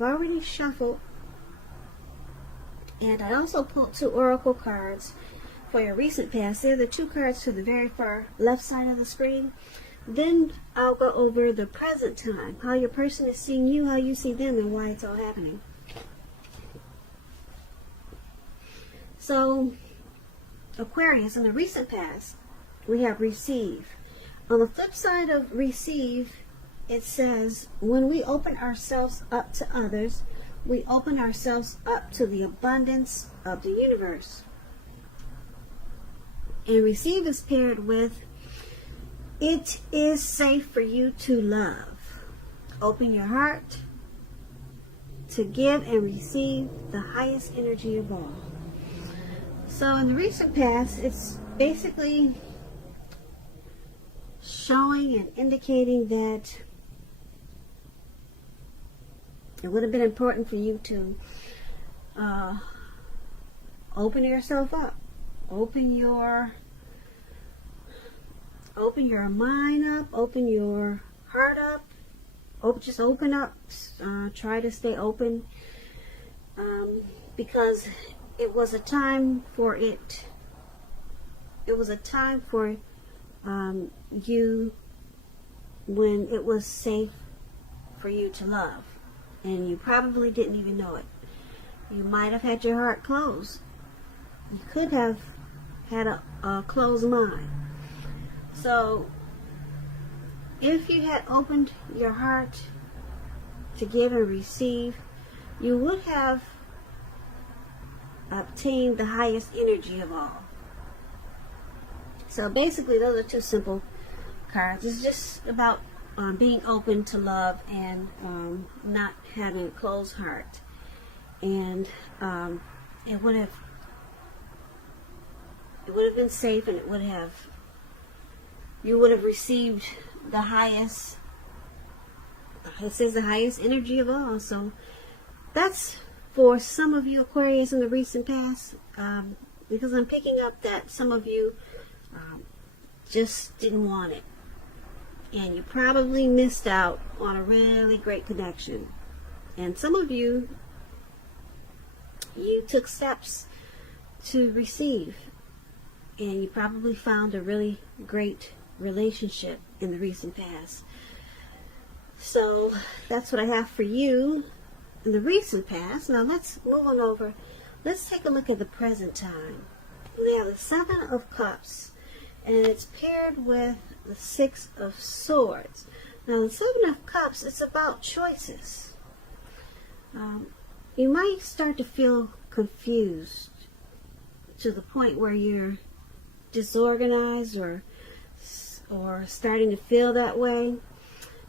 I've already shuffled, and I also pulled 2 oracle cards for your recent past. They're the 2 cards to the very far left side of the screen. Then I'll go over the present time, how your person is seeing you, how you see them, and why it's all happening. So, Aquarius, in the recent past, we have receive. On the flip side of receive, it says, when we open ourselves up to others, we open ourselves up to the abundance of the universe. And receive is paired with, it is safe for you to love. Open your heart to give and receive the highest energy of all. So in the recent past, it's basically showing and indicating that it would have been important for you to open yourself up. Open your mind up, open your heart up, just open up, try to stay open, because it was a time for you when it was safe for you to love, and you probably didn't even know it. You might have had your heart closed. You could have had a closed mind. So, if you had opened your heart to give and receive, you would have obtained the highest energy of all. So basically, those are 2 simple cards. It's just about being open to love and not having a closed heart. And it would have been safe, and you would have received the highest, it says the highest energy of all. So that's for some of you Aquarius in the recent past, because I'm picking up that some of you just didn't want it, and you probably missed out on a really great connection. And some of you took steps to receive, and you probably found a really great relationship in the recent past. So that's what I have for you in the recent past. Now let's move on over. Let's take a look at the present time. We have the 7 of Cups, and it's paired with the 6 of Swords. Now the 7 of Cups, it's about choices. You might start to feel confused to the point where you're disorganized or starting to feel that way.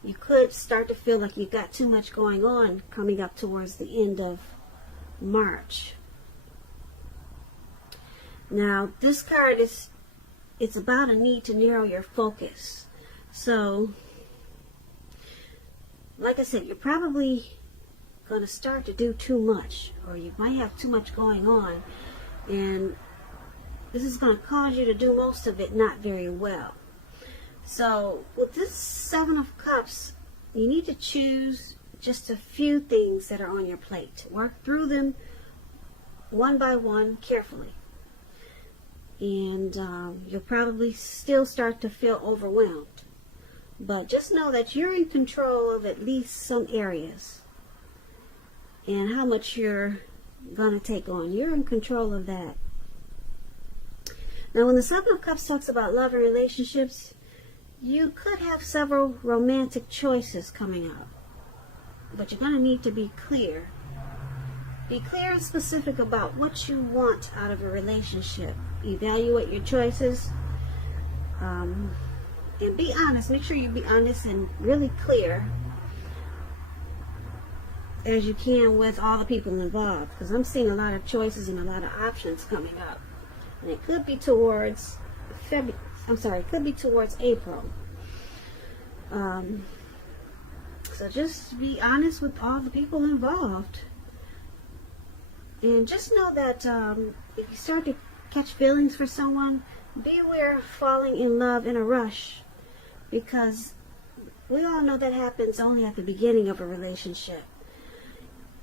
You could start to feel like you got too much going on coming up towards the end of March. Now, this card it's about a need to narrow your focus. So, like I said, you're probably going to start to do too much, or you might have too much going on, and this is going to cause you to do most of it not very well. So with this 7 of Cups, you need to choose just a few things that are on your plate. Work through them one by one carefully, and you'll probably still start to feel overwhelmed. But just know that you're in control of at least some areas, and how much you're going to take on. You're in control of that. Now, when the 7 of Cups talks about love and relationships, you could have several romantic choices coming up. But you're going to need to be clear. Be clear and specific about what you want out of a relationship. Evaluate your choices. And be honest. Make sure you be honest and really clear as you can with all the people involved, because I'm seeing a lot of choices and a lot of options coming up, and it could be towards it could be towards April. So just be honest with all the people involved, and just know that if you start to catch feelings for someone, beware of falling in love in a rush, because we all know that happens only at the beginning of a relationship.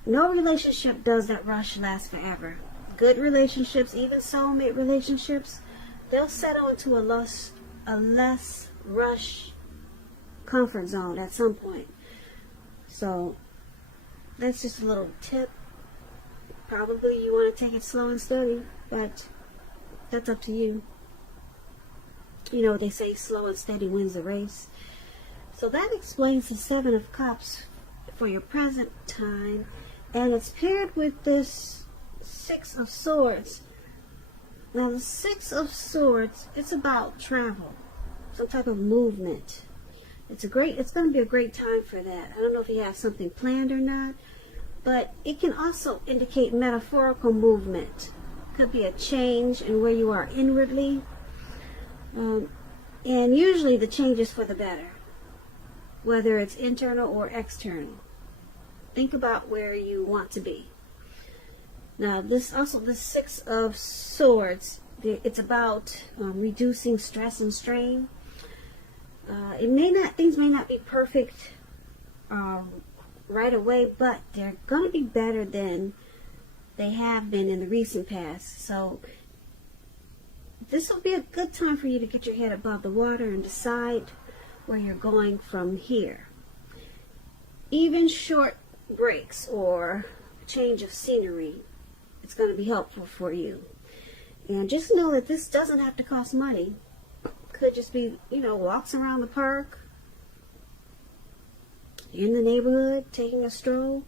no relationship does that rush last forever. Good relationships, even soulmate relationships, they'll settle into a less rush comfort zone at some point. So that's just a little tip. Probably you want to take it slow and steady, but that's up to you. You know what they say, slow and steady wins the race. So that explains the Seven of Cups for your present time. And it's paired with this Six of Swords. Now the Six of Swords, it's about travel, some type of movement. It's going to be a great time for that. I don't know if you have something planned or not, but it can also indicate metaphorical movement. Could be a change in where you are inwardly. And usually the change is for the better, whether it's internal or external. Think about where you want to be. Now, the Six of Swords, it's about reducing stress and strain. Things may not be perfect right away, but they're going to be better than they have been in the recent past. So this will be a good time for you to get your head above the water and decide where you're going from here. Even short breaks or change of scenery, it's going to be helpful for you. And just know that this doesn't have to cost money. Could just be, walks around the park, in the neighborhood, taking a stroll.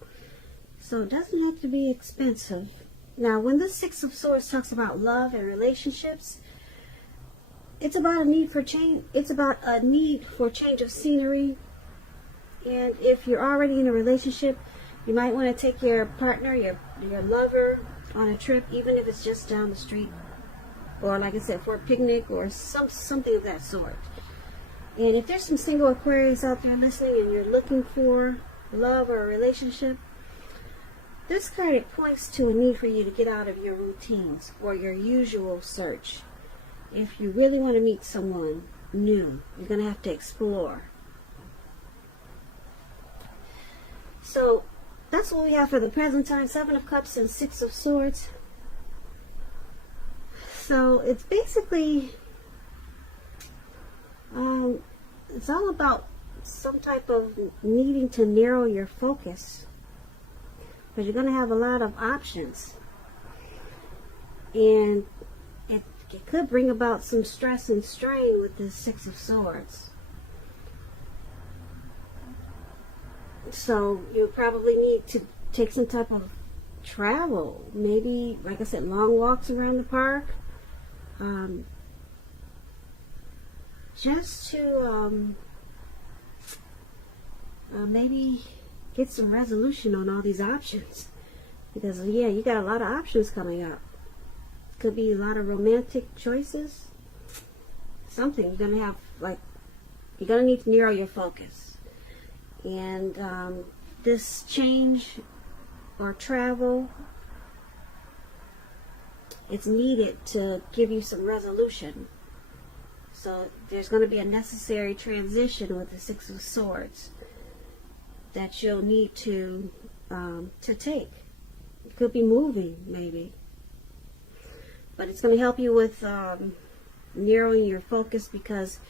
So it doesn't have to be expensive. Now, when the Six of Swords talks about love and relationships, it's about a need for change. It's about a need for change of scenery. And if you're already in a relationship, you might want to take your partner, your lover, on a trip, even if it's just down the street, or like I said, for a picnic or something of that sort. And if there's some single Aquarius out there listening and you're looking for love or a relationship, this card, it points to a need for you to get out of your routines or your usual search. If you really want to meet someone new, you're going to have to explore. So that's what we have for the present time. Seven of Cups and Six of Swords. So it's basically, it's all about some type of needing to narrow your focus. But you're going to have a lot of options. And it could bring about some stress and strain with the Six of Swords. So you probably need to take some type of travel. Maybe, like I said, long walks around the park. Just to maybe get some resolution on all these options. Because, yeah, you got a lot of options coming up. Could be a lot of romantic choices. Something you're going to have, you're going to need to narrow your focus. And this change or travel, it's needed to give you some resolution. So there's going to be a necessary transition with the Six of Swords that you'll need to take. It could be moving, maybe. But it's going to help you with narrowing your focus, because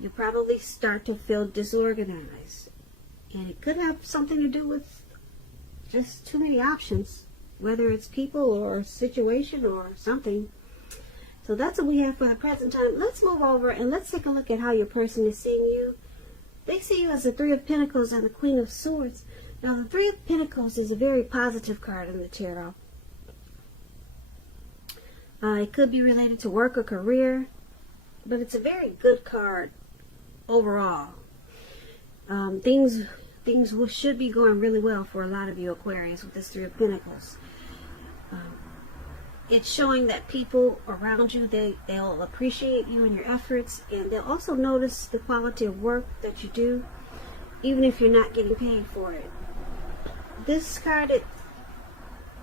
you probably start to feel disorganized. And it could have something to do with just too many options, whether it's people or situation or something. So that's what we have for the present time. Let's move over and let's take a look at how your person is seeing you. They see you as the Three of Pentacles and the Queen of Swords. Now, the Three of Pentacles is a very positive card in the tarot. It could be related to work or career, but it's a very good card overall. Things should be going really well for a lot of you Aquarius with this Three of Pentacles. It's showing that people around you, they'll appreciate you and your efforts, and they'll also notice the quality of work that you do, even if you're not getting paid for it. This card,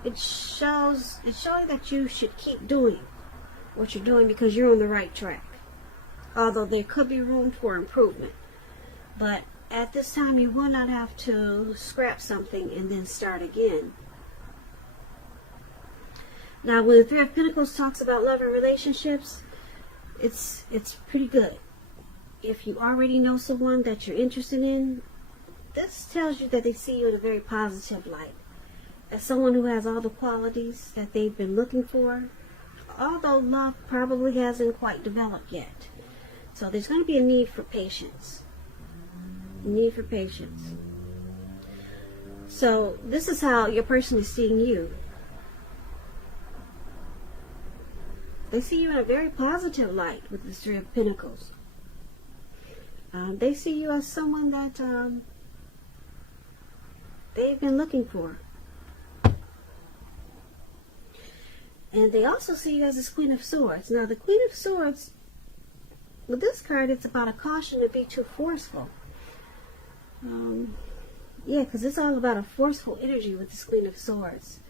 it's showing that you should keep doing what you're doing because you're on the right track. Although there could be room for improvement. But at this time you will not have to scrap something and then start again. Now, when the Three of Pentacles talks about love and relationships, it's pretty good. If you already know someone that you're interested in, this tells you that they see you in a very positive light. As someone who has all the qualities that they've been looking for, although love probably hasn't quite developed yet. So there's going to be a need for patience. Need for patience. So this is how your person is seeing you. They see you in a very positive light with the Three of Pentacles. They see you as someone that they've been looking for. And they also see you as this Queen of Swords. Now, the Queen of Swords, with this card, it's about a caution to be too forceful. Yeah, because it's all about a forceful energy with this Queen of Swords.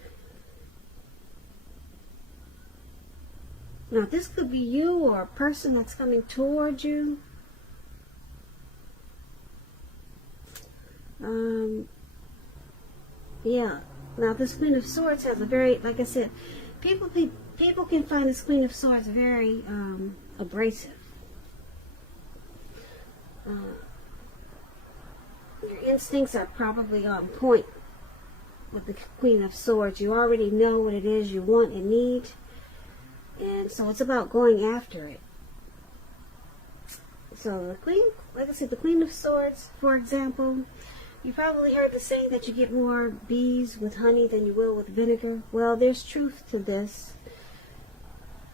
Now, this could be you or a person that's coming towards you. Yeah. Now, this Queen of Swords has a very, like I said, people can find this Queen of Swords very abrasive. Your instincts are probably on point with the Queen of Swords. You already know what it is you want and need. And so it's about going after it. So the Queen, like I said, the Queen of Swords, for example, you probably heard the saying that you get more bees with honey than you will with vinegar. Well, there's truth to this.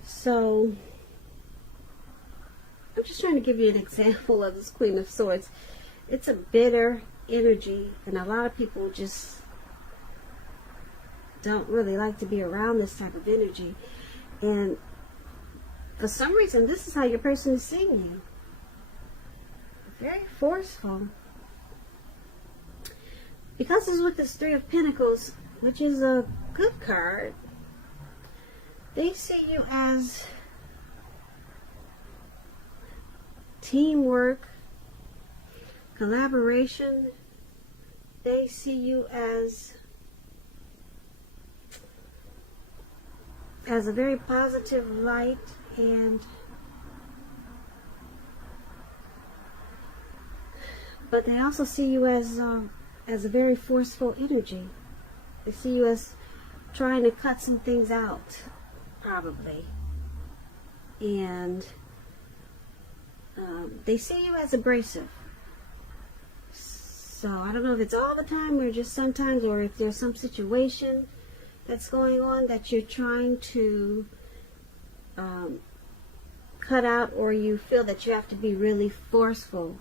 So I'm just trying to give you an example of this Queen of Swords. It's a bitter energy, and a lot of people just don't really like to be around this type of energy. And for some reason, this is how your person is seeing you. Very forceful. Because it's with this Three of Pentacles, which is a good card, they see you as teamwork, collaboration. They see you as a very positive light, and but they also see you as a very forceful energy. They see you as trying to cut some things out, probably, and they see you as abrasive. So I don't know if it's all the time or just sometimes, or if there's some situation that's going on that you're trying to cut out, or you feel that you have to be really forceful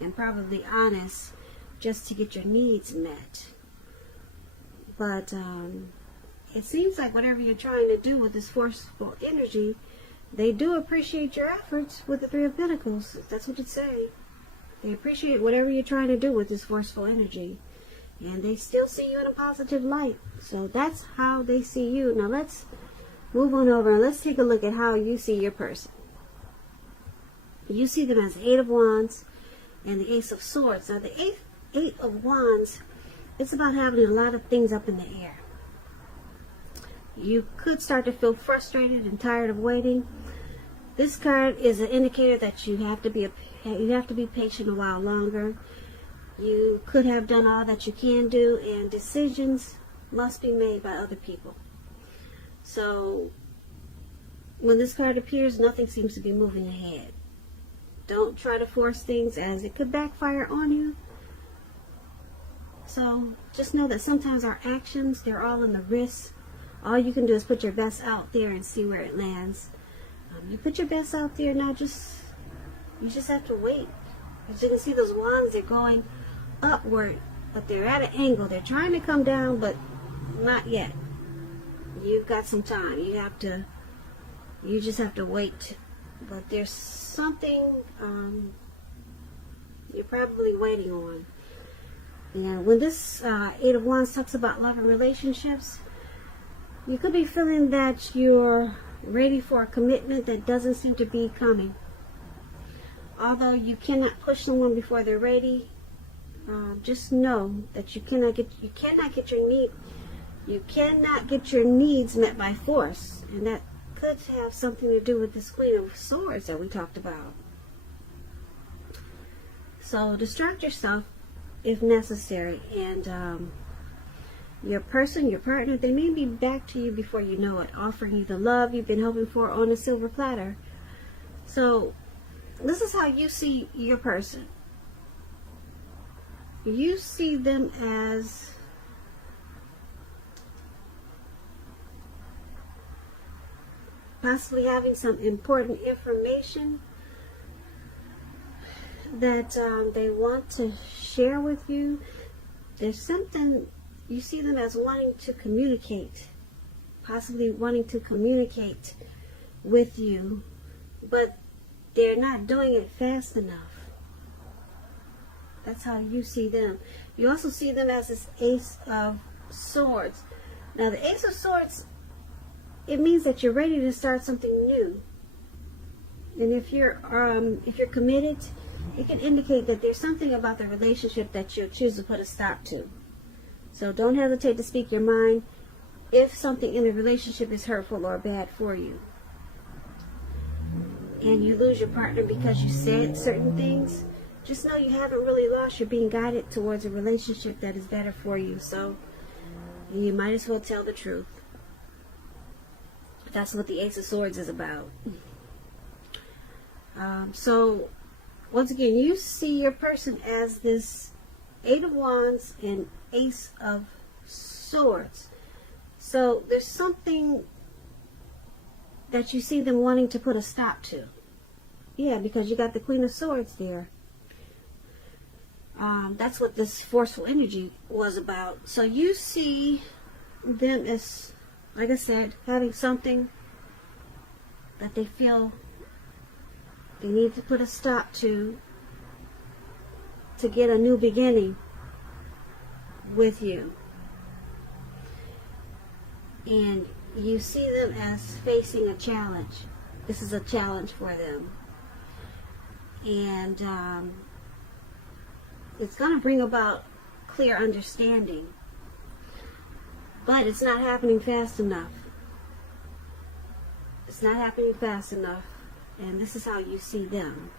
and probably honest just to get your needs met. But it seems like whatever you're trying to do with this forceful energy, they do appreciate your efforts with the Three of Pentacles. That's what it say. They appreciate whatever you're trying to do with this forceful energy. And they still see you in a positive light. So that's how they see you. Now let's move on over and let's take a look at how you see your person. You see them as the Eight of Wands and the Ace of Swords. Now the Eight of Wands, it's about having a lot of things up in the air. You could start to feel frustrated and tired of waiting. This card is an indicator that you have to be patient a while longer. You could have done all that you can do, and decisions must be made by other people. So when this card appears, nothing seems to be moving ahead. Don't try to force things, as it could backfire on you. So just know that sometimes our actions, they're all in the wrist. All you can do is put your best out there and see where it lands. You put your best out there now, you just have to wait. As you can see, those wands, they're going upward, but they're at an angle. They're trying to come down, but not yet. You've got some time. You just have to wait. But there's something you're probably waiting on. And when this Eight of Wands talks about love and relationships, you could be feeling that you're ready for a commitment that doesn't seem to be coming. Although you cannot push someone before they're ready, just know that you cannot get your needs met by force, and that could have something to do with this Queen of Swords that we talked about. So distract yourself if necessary, and your person, your partner, they may be back to you before you know it, offering you the love you've been hoping for on a silver platter. So this is how you see your person. You see them as possibly having some important information that they want to share with you. There's something, you see them as wanting to communicate, possibly wanting to communicate with you, but they're not doing it fast enough. That's how you see them. You also see them as this Ace of Swords. Now the Ace of Swords, it means that you're ready to start something new. And if you're committed, it can indicate that there's something about the relationship that you'll choose to put a stop to. So don't hesitate to speak your mind if something in the relationship is hurtful or bad for you. And you lose your partner because you said certain things, just know you haven't really lost. You're being guided towards a relationship that is better for you. So you might as well tell the truth. That's what the Ace of Swords is about. So once again, you see your person as this Eight of Wands and Ace of Swords. So there's something that you see them wanting to put a stop to. Yeah, because you got the Queen of Swords there. That's what this forceful energy was about. So you see them as, like I said, having something that they feel they need to put a stop to get a new beginning with you. And you see them as facing a challenge. This is a challenge for them. And it's going to bring about clear understanding. But it's not happening fast enough. It's not happening fast enough. And this is how you see them.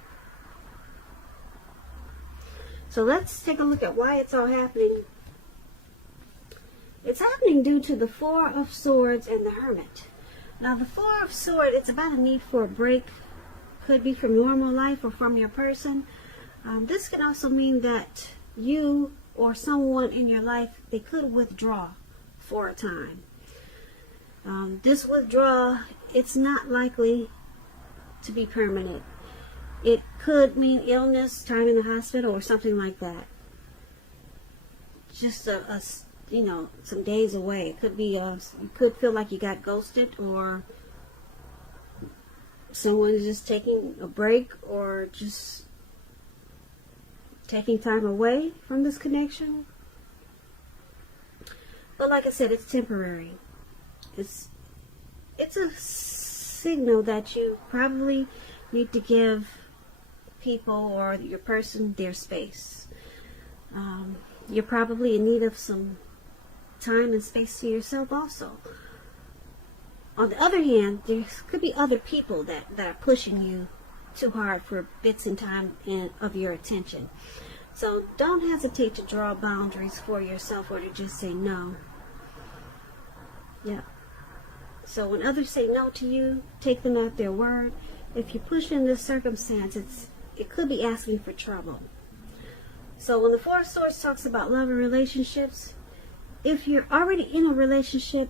So let's take a look at why it's all happening. It's happening due to the Four of Swords and the Hermit. Now the Four of Swords, it's about a need for a break. Could be from normal life or from your person. This can also mean that you or someone in your life, they could withdraw for a time. This withdrawal, it's not likely to be permanent. It could mean illness, time in the hospital, or something like that. Just some days away. It could be you could feel like you got ghosted, or someone is just taking a break, or just taking time away from this connection. But like I said, it's temporary. It's a signal that you probably need to give people or your person their space. You're probably in need of some time and space to yourself also. On the other hand, there could be other people that are pushing you too hard for bits and time of your attention. So don't hesitate to draw boundaries for yourself or to just say no. Yeah. So when others say no to you, take them at their word. If you push in this circumstance, it could be asking for trouble. So when the Four of Swords talks about love and relationships, if you're already in a relationship,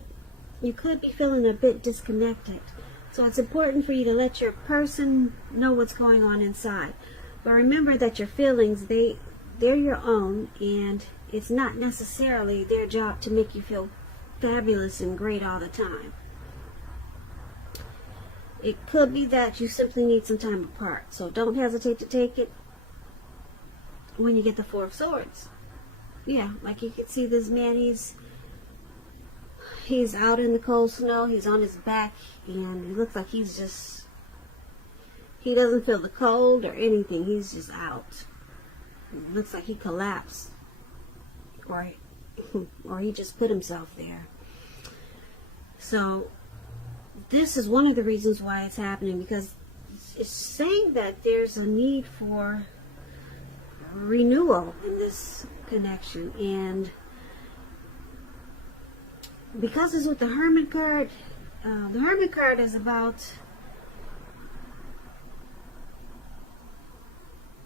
you could be feeling a bit disconnected. So it's important for you to let your person know what's going on inside. But remember that your feelings, they're your own, and it's not necessarily their job to make you feel fabulous and great all the time. It could be that you simply need some time apart. So don't hesitate to take it when you get the Four of Swords. Yeah, like you can see this man, he's out in the cold snow, he's on his back, and it looks like he doesn't feel the cold or anything, he's just out. looks like he collapsed, or he just put himself there. So this is one of the reasons why it's happening, because it's saying that there's a need for renewal in this connection. And because it's with the Hermit card, the Hermit card is about,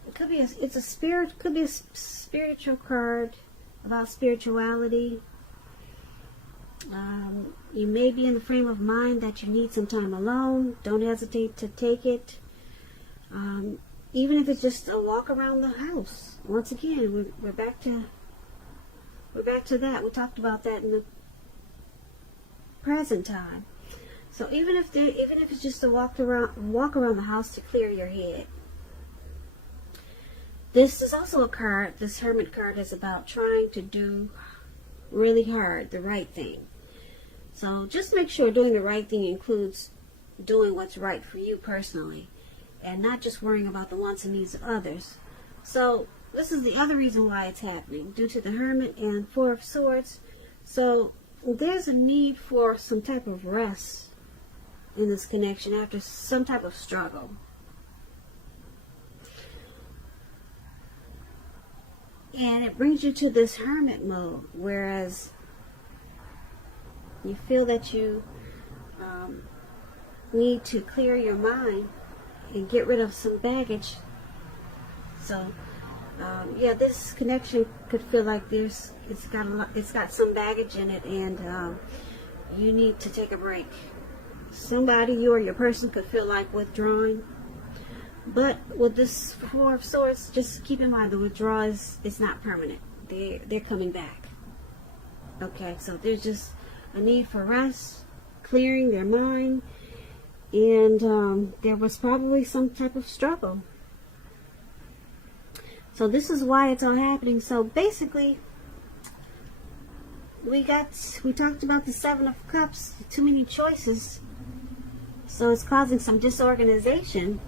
it could be a spiritual card about spirituality. You may be in the frame of mind that you need some time alone. Don't hesitate to take it. Even if it's just a walk around the house. Once again, we're back to that. We talked about that in the present time. So even if it's just a walk around the house to clear your head. This is also a card. This Hermit card is about trying to do really hard the right thing. So just make sure doing the right thing includes doing what's right for you personally, and not just worrying about the wants and needs of others. So this is the other reason why it's happening, due to the Hermit and Four of Swords. So there's a need for some type of rest in this connection after some type of struggle. And it brings you to this Hermit mode, whereas you feel that you need to clear your mind and get rid of some baggage. So yeah, this connection could feel like it's got some baggage in it, and you need to take a break. Somebody, you or your person, could feel like withdrawing. But with this Four of Swords, just keep in mind the withdrawal is not permanent. They're coming back. Okay, so there's just a need for rest, clearing their mind, and there was probably some type of struggle. So this is why it's all happening. So basically, we talked about the Seven of Cups, too many choices. So it's causing some disorganization.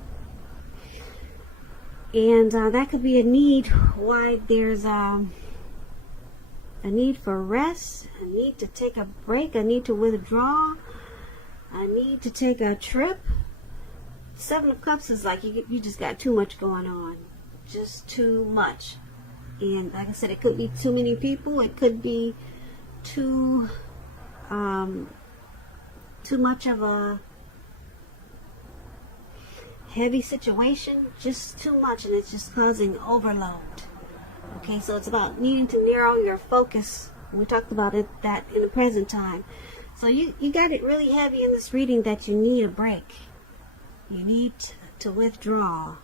And that could be a need why there's a need for rest, a need to take a break, a need to withdraw, a need to take a trip. Seven of Cups is like you just got too much going on. Just too much. And like I said, it could be too many people. It could be too much of a heavy situation, just too much, and it's just causing overload. Okay, so it's about needing to narrow your focus. We talked about that in the present time. So you got it really heavy in this reading that you need a break. You need to withdraw.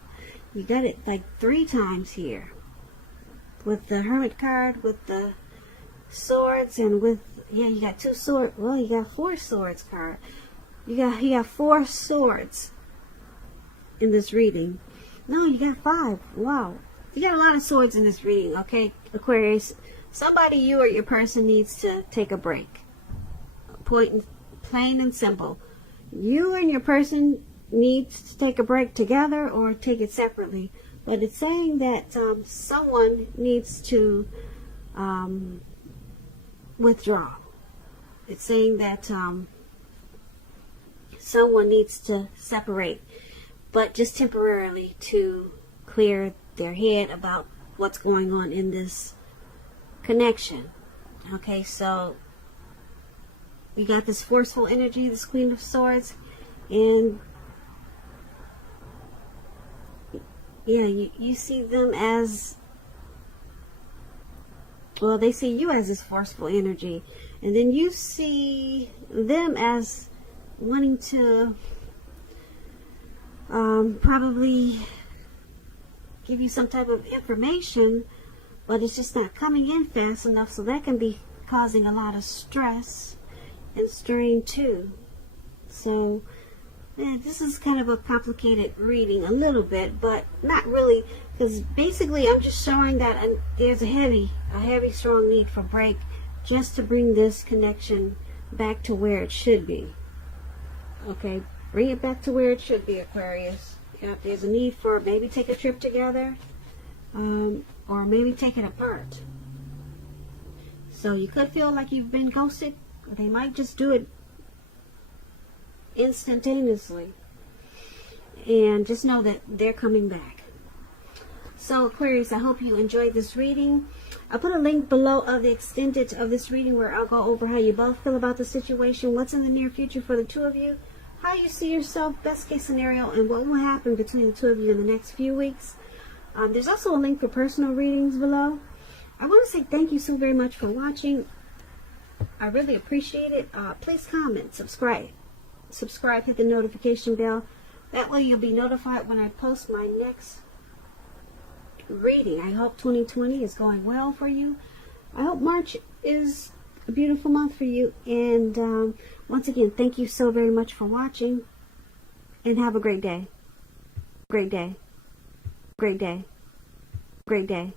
You got it like 3 times here. With the Hermit card, with the swords, and with, yeah, you got 2 swords. Well, you got 4 swords card. You got 4 swords in this reading. No, you got 5. Wow. You got a lot of swords in this reading, okay, Aquarius? Somebody, you or your person, needs to take a break. Plain and simple. You and your person needs to take a break together or take it separately. But it's saying that someone needs to withdraw. It's saying that someone needs to separate, but just temporarily, to clear their head about what's going on in this connection. Okay, so you got this forceful energy, this Queen of Swords, and yeah, you see them as, well, they see you as this forceful energy, and then you see them as wanting to probably give you some type of information, but it's just not coming in fast enough, so that can be causing a lot of stress and strain too. So yeah, this is kind of a complicated reading a little bit, but not really, because basically I'm just showing that there's a heavy strong need for break, just to bring this connection back to where it should be. Okay, bring it back to where it should be, Aquarius. Yeah, if there's a need for maybe take a trip together, or maybe take it apart. So you could feel like you've been ghosted. They might just do it instantaneously. And just know that they're coming back. So Aquarius, I hope you enjoyed this reading. I'll put a link below of the extended of this reading where I'll go over how you both feel about the situation, what's in the near future for the two of you, how you see yourself, best case scenario, and what will happen between the two of you in the next few weeks. There's also a link for personal readings below. I want to say thank you so very much for watching. I really appreciate it. Please comment, subscribe, hit the notification bell. That way you'll be notified when I post my next reading. I hope 2020 is going well for you. I hope March is a beautiful month for you. And once again, thank you so very much for watching. And have a great day. Great day. Great day. Great day.